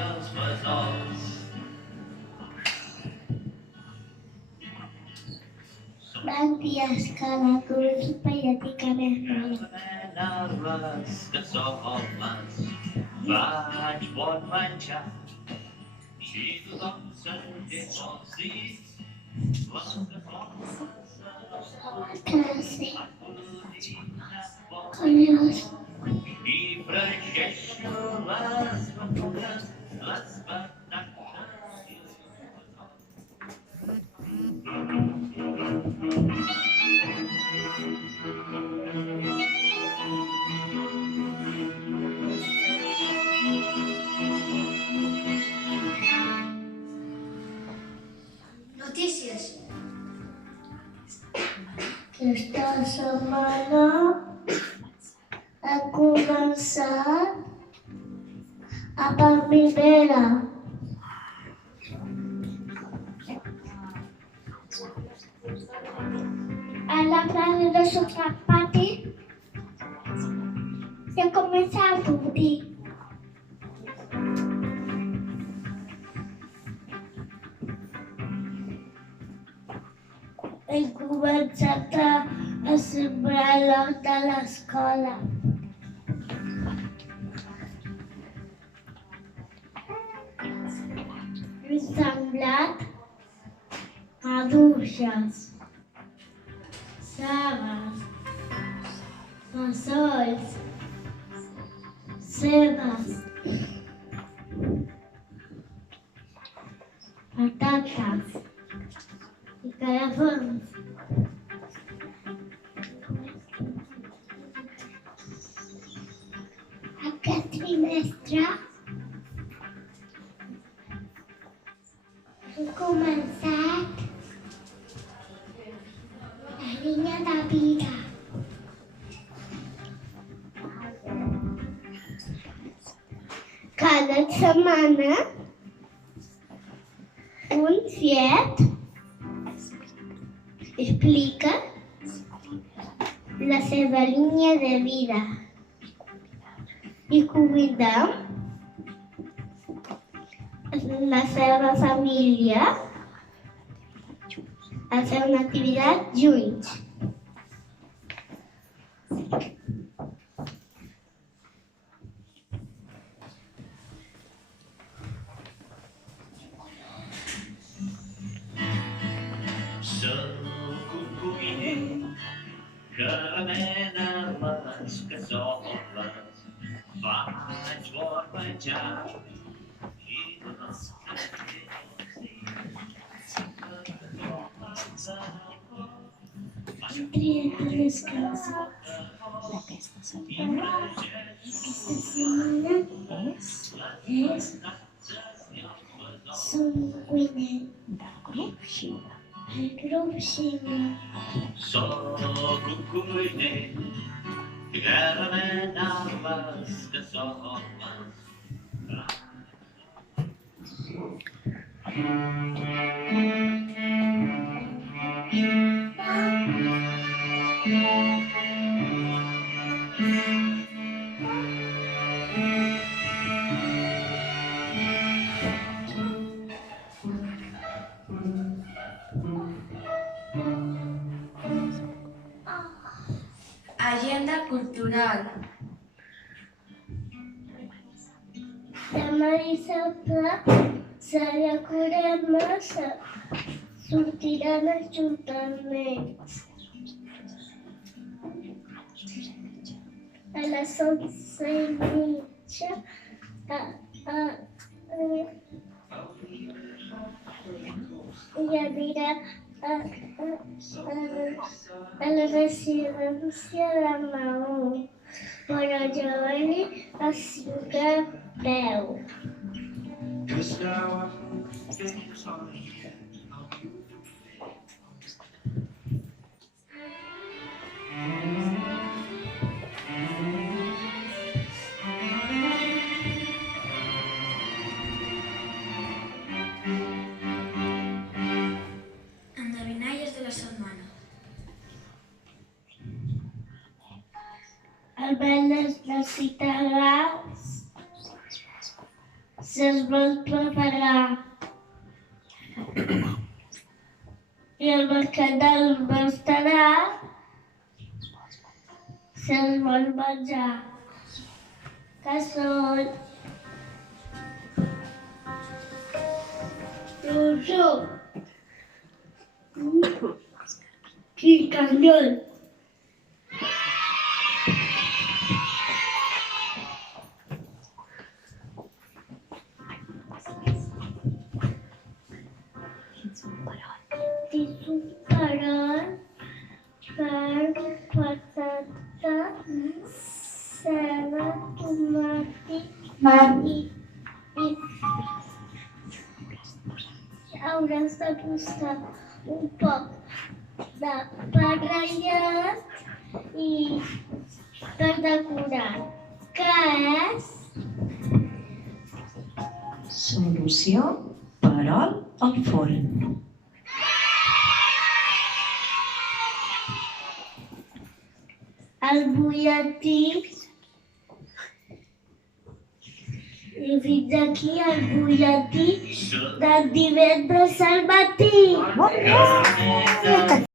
els fesols. Van dies que la culpa ja té més roda. Nerves que som homes, faig bon menjar. I tothom s'entén els dits, les Classe. Collons. i fregeixo les verdures, les patates i els Notícies. Aquesta setmana ha començat a primavera. A la plaça de sota el pati ja comença a sortir. He començat a sembrar l'hort de l'escola. He sembrat maduixes, cebes, fesols, cebes, patates i calafons. Aquest trimestre hem començat la línia de vida. Cada setmana un tiet explica la seva línia de vida i convidem la seva família a fer una activitat junts. Soc un cuiner que remena les cassoles, faig bon menjar i tothom s'entén els dits. Entre les cançons d'aquesta setmana és Som cuiner. Del grup Xina. El grup Xina. Soc un cuiner que remena les cassoles. Agenda cultural. Demà dissabte celebrem, sortiran ajuntaments. A les 11:30 hi anirà a la residència de Maó, però jo vaig a 5 a 10. Endevinalles de la setmana. El vel necessitarà se'ls vol preparar. I el mercat del Berguedà se'ls vol menjar. Que són Rosso, Quicanyol, Tisuparol, carn, patata, ceba, tomàtic i hauràs de posar un poc de pa ratllat i per decorar, que és Solució perol al forn. el butlletí. I fins aquí el butlletí de divendres al matí. Caramel